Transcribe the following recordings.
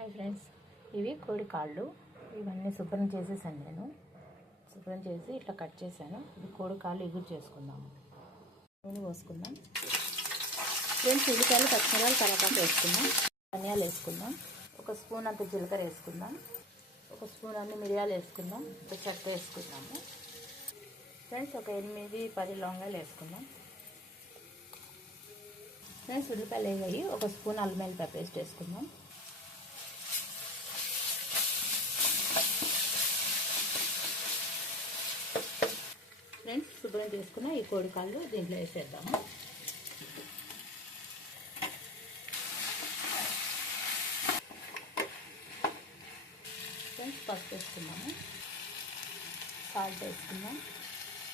Hi friends, ఇవి కోడి కాళ్ళు. ఇవన్నీ శుభ్రం చేసేసాను. నేను శుభ్రం చేసి ఇట్లా కట్ చేశాను. ఇది కోడి కాళ్ళు ఎగురు చేసుకుందాము. నూనె పోసుకుందాం ఫ్రెండ్స్. ఉల్లిపాయలు, పచ్చిమిరపకాయలు, కరివేపాకు వేసుకుందాం. ధనియాలు వేసుకుందాం. ఒక స్పూన్ అంత జీలకర్ర వేసుకుందాం. ఒక స్పూన్ అన్ని మిరియాలు వేసుకుందాం. ఒక చెక్క వేసుకుందాము ఫ్రెండ్స్. ఒక 8-10 లవంగాలు వేసుకుందాం ఫ్రెండ్స్. ఉల్లిపాయలు వేగాయి. ఒక స్పూన్ అల్లం వెల్లుల్లి పేస్ట్ వేసుకుందాం. ఫ్రెండ్స్, శుభ్రం చేసుకున్న ఈ కోడి కాళ్ళు దీంట్లో వేసేద్దాము. ఫ్రెండ్స్, పసుపు వేసుకున్నాము. సాల్ట్ వేసుకుందాం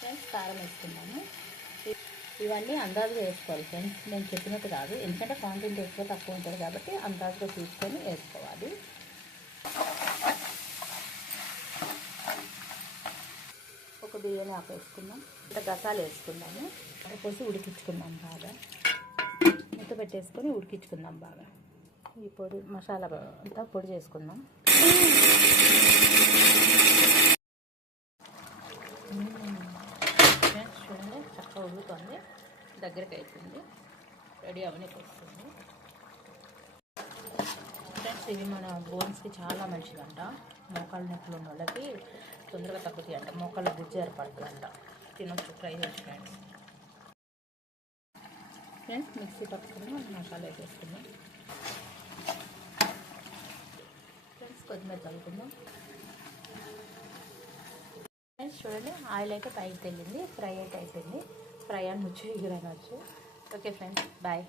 ఫ్రెండ్స్. కారం వేసుకున్నాము. ఇవన్నీ అందాజుగా వేసుకోవాలి ఫ్రెండ్స్. నేను చెప్పినట్టు కాదు, ఎందుకంటే క్వాంటిటీ ఎక్కువ తక్కువ ఉంటుంది కాబట్టి అందాజుగా చూసుకొని వేసుకోవాలి. ఒక బియ్యం ఆకు వేసుకుందాం. ఇంకా గసాలు వేసుకుందాము. పోసి ఉడికించుకుందాం బాగా. మూత పెట్టేసుకొని ఉడికించుకుందాం బాగా. ఈ పొడి మసాలా అంతా పొడి చేసుకుందాం. ఫ్రెండ్స్ చూడండి, చక్కగా ఉడుకుతుంది. దగ్గరికి అవుతుంది. రెడీ అవనికి వస్తుంది ఫ్రెండ్స్. ఇది మన బోన్స్కి చాలా మంచిదంట. మోకాళ్ళ నొప్పులు ఉన్న వాళ్ళకి తొందరగా తగ్గుతాయి అంట. మోకాళ్ళ గుజ్జు ఏర్పడుతుందంట. తినొచ్చు, ట్రై చేసి ఫ్రెండ్స్. మిక్సీ పట్టుకుని మసాలా వేసేసుకుందాం ఫ్రెండ్స్. కొత్తిమీర చల్లుకుందాం ఫ్రెండ్స్. చూడండి, ఆయిల్ అయితే పైకి వెళ్ళింది. ఫ్రై అయితే అయిపోయింది. ఫ్రై అని ముచ్చి ఎగురనవచ్చు. Okay friends, bye.